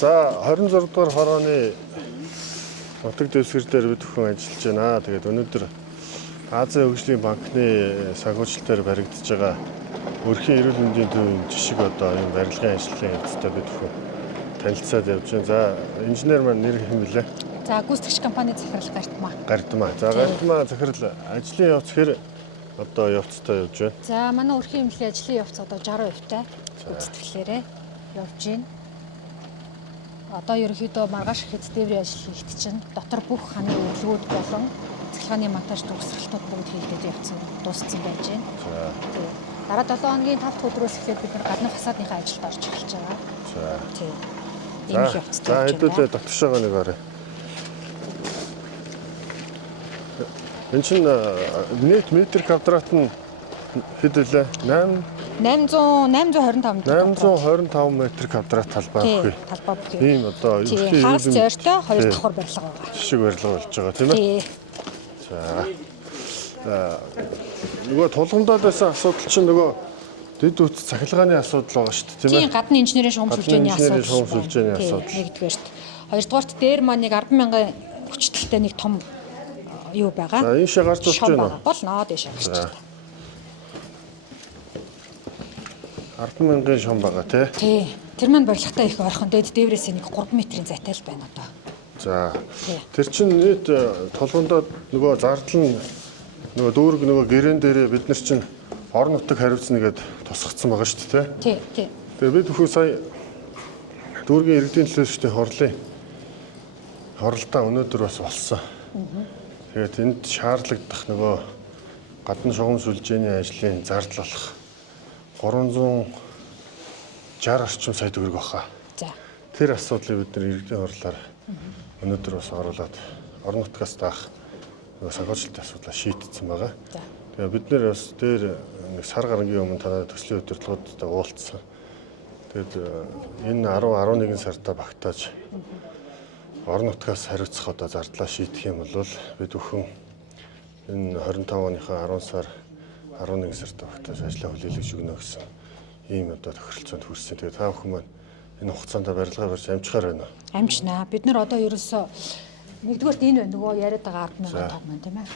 За 26 дугаар хорооны нутаг дэвсгэр дээр бид бүхэн ажиллаж байна. Тэгээд өнөөдөр Азийн хөгжлийн банкны санхүүжилтээр баригдаж байгаа өрхийн эрүүл мэндийн төвийн жишг одоо энэ барилгын ажлын хэвцтэй бид бүхэн танилцаад явж байна. За инженер маань нэр хэмлээ. За гүйцэтгэгч компани захирал Гартмаа. Гартмаа. За Гартмаа захирал ажлын явц хэр одоо явцтай явж байна. За манай өрхийн эмнэлгийн ажлын явц одоо 60% гүйцэтгэлээрээ явж байна. Одоо ерөнхийдөө маргааш ихэд дээврийн ажил хийгдэж чинь дотор бүх ханы үйлгүүд болон цэцлэгааны монтаж төгсрэлтүүд бүгд хийгдэж явцсан дууссан байж байна. За. Дараа 7 хоногийн 5 дахь өдрөөс эхлээд бид нар гадны фасадынхаа ажилд орж эхэлж байгаа. За. Тийм. Энэ явцтай. За хэдүүлээ дотгошоогоо нэг орой. Энэ чинь нийт метр квадрат нь хэд вүлээ? 825 метр квадрат талбай бүхий. Талбай бүхий. Тийм одоо ерөнхий хагас зөөртэй 2 давхар барилга байгаа. Жишг барилга болж байгаа тийм ээ. За. Нөгөө тулгамдаад байсан асуудал чинь нөгөө дэд үт цахилгааны асуудал байгаа шүү дээ тийм ээ. Тийм гадны инженерийн шугамшилжээний асуудал. Нэгдүгээрт. Хоёрдугаарт дээр маань нэг 10,000 хүчтэй нэг том юу байгаа. За энэ шиг гарч болж байна уу? Болно дээш гарч байна. 10,000 шон байгаа тий. Тэр маань барилгатай их ойрхон дээврээс нэг 3 метрийн зайтай л байна одоо. За. Тэр чинь нийт толгондоо нөгөө зардал нь нөгөө дүүрэг нөгөө гэрэн дээрээ бид нар чинь орон нутаг хариуцна гэд тусгацсан байгаа шүү дээ тий. Тий. Тэгээ бид бүхэн сая дүүргийн иргэдийн төлөөлөлтийн хоролдоо өнөөдөр бас болсон. Тэгээд энд шаардлагадах нөгөө гадны шугам сүлжээний ажлын зардал болох 360 орчим сая төгрөг баха. За. Тэр асуудлыг бид нар иргэдийн хурлаар өнөөдөр бас оруулаад орон нутгаас даах санхүүжилтийн асуудлаа шийдсэн байгаа. Тэгээ бид нар бас дээр нэг сар гарангийн өмнө танай төслийн удирдлагуудтай уулзсан. Тэгээд энэ 10-11 сартаа багтааж орон нутгаас хариуцах одоо зардлаа шийдэх юм бол бид бүхэн энэ 25 оныхоо 10 сар 11 сард багтааж ажлаа хүлээлгэж өгнө гэсэн ийм одоо тохиролцоонд хүрсэн. Тэгээд та бүхэн маань энэ хугацаанд барилгаа барьж амжихаар байна. Амжнаа. Бид нар одоо ерөөсөө нэгдүгээрт энэ байна нөгөө яриад байгаа 10,000 тонн байна тийм ээ.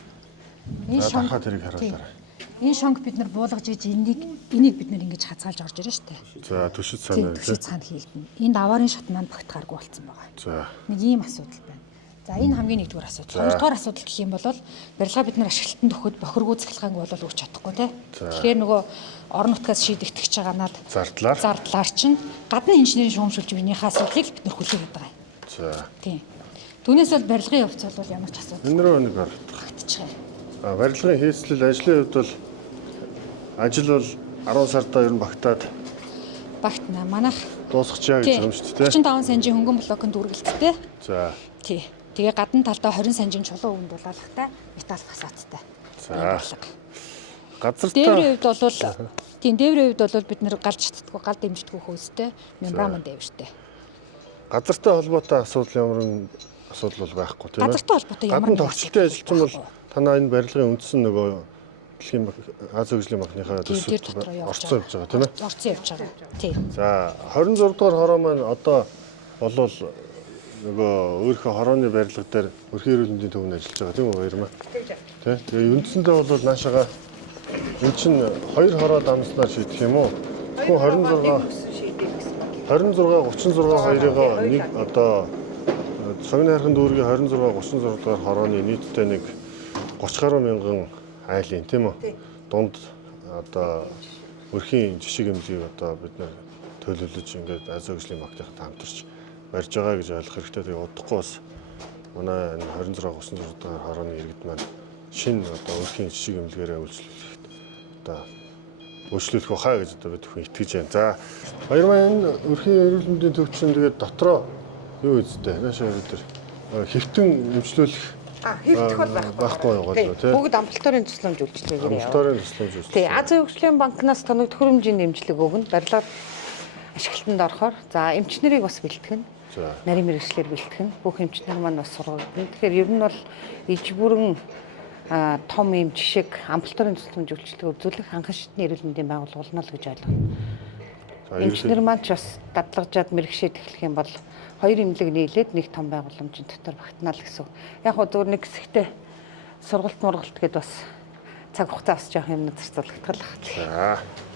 Энэ шонг тэрийг харуулаарай. Энэ шонг бид нар буулгаж иж энийг бид нар ингэж хазгаалж орж ирж штэ. За төшид цаана төшид цаана хийгдэнэ. Энд аваарын шат маань багтахааргүй болцсон байгаа. За. Нэг ийм асуудал байна. За энэ хамгийн нэгдүгээр асуудал. Хоёрдугаар асуудал гэх юм бол барилгаа бид нар ашиглалтанд өгөхөд бохиргүй цахилгаанг бол өгч чадахгүй тий. Тэгэхээр нөгөө орон нутгаас шийдэгдэж байгаа над зардлаар чинь гадны инженерийн шугамшилжүүнийхээ асуудлыг бид нар хүлээгээд байгаа юм. За. Тийм. Түүнээс бол барилгын явц бол ямар ч асуудал. Энэ рүү нэг багтчихъя. Барилгын хийцлэл ажлын хувьд бол ажил бол 10 сартаа ер нь багтаад багтана. Манайх дуусчихъя гэж юм шүү дээ. 35 санжийн хөнгөн блокын дүүргэлттэй. За. Тий. Тэгээ гадна талдаа 20 санжийн чулуун өвөнд дулаалгатай металл фасадтай. За. Газар дээврийн хувьд бол дээврийн хувьд бол бид нэр галж чаддаггүй гал дэмждэггүй хөөстэй мембран дээвртэй. Газартай холбоотой асуудал ямар нэгэн асуудал бол байхгүй тийм ээ. Газартай холбоотой ямар нэгэн тогтчлын ажилчин бол танаа энэ барилгын үндсэн нөгөө дэлхийн Азийн хөгжлийн банкныхаа төсөлд орцсон явж байгаа тийм ээ. Орцсон явж байгаа. Тийм. За 26 дугаар хороо маань одоо болвол нөгөө өөрийнхөө хорооны барилга дээр өрхийн эрүүл мэндийн төвөнд ажиллаж байгаа тийм үү хоёр маа. Тий. Тэгээ үндсэндээ бол наашаага эн чинь 2 хороо дамснаар шийдэх юм уу? Тэгвэл 26 хоёрыгоо нэг одоо Согны хайрхан дүүргийн 26-36 дугаар хорооны нийтдээ нэг 30 гаруй мянган айлын тийм үү? Дунд одоо өрхийн жишг эмнэлгийг одоо бид нэр төлөвлөж ингээд Азийн хөгжлийн банктай хамтарч барьж байгаа гэж ойлгох хэрэгтэй. Тэгээ удахгүй бас манай энэ 26-36 дугаар хорооны иргэд маань шинэ одоо өрхийн жишг эмнэлгээрээ үйлчлүүлэхэд одоо өөрчлөлөх хаа гэж одоо бид бүхэн итгэж байна. За хоёр маань энэ өрхийн эрүүл мэндийн төвчин тэгээд дотроо юу үздэй? Наашаа өдөр хэвтэн эмчлүүлэх хэвтэх бол байхгүй байгаа тийм. Бүгд амбулаторийн тусламж үйлчилгээгээр яваа. Амбулаторийн тусламж үйлчилгээ. Тий, Азийн хөгжлийн банкнаас тоног төхөөрөмжийн дэмжлэг өгнө. Барилга ашиглалтанд орохоор за эмчнэрийг бас бэлтгэн. Нарийн мэргэжлэр бэлтгэн. Бүх эмчнэр маань бас сургагдана. Тэгэхээр ер нь бол иж бүрэн том юм жишг амбулаторийн тусламж үйлчилгээ үзүүлэх анхан шатны эрүүл мэндийн байгууллага болно л гэж ойлгоо. Эмчнэр маань ч бас дадлагжаад мэрэгшээд эхлэх юм бол 2 имлэг нийлээд нэг том байгууламжийн дотор багтана л гэсэн. Яг хөө зүгээр нэг хэсэгтээ сургалт мургалт гэдээ бас цаг хугацаа бас жоох юм зарцуулагдах л байна. За.